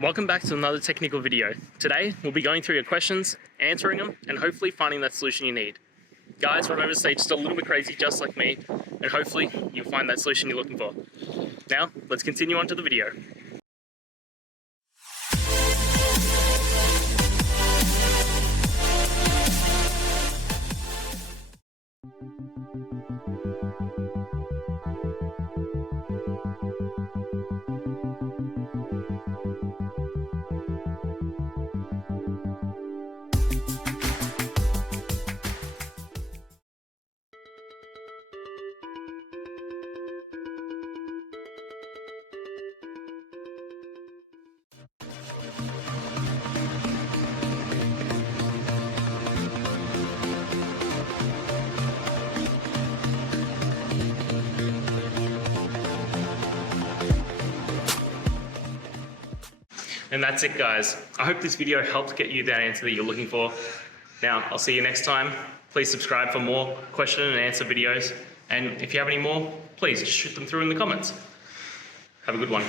Welcome back to another technical video. Today, we'll be going through your questions, answering them, and hopefully finding that solution you need. Guys, remember to stay just a little bit crazy, just like me, and hopefully you'll find that solution you're looking for. Now, let's continue on to the video. And that's it, guys. I hope this video helped get you that answer that you're looking for. Now, I'll see you next time. Please subscribe for more question and answer videos. And if you have any more, please just shoot them through in the comments. Have a good one.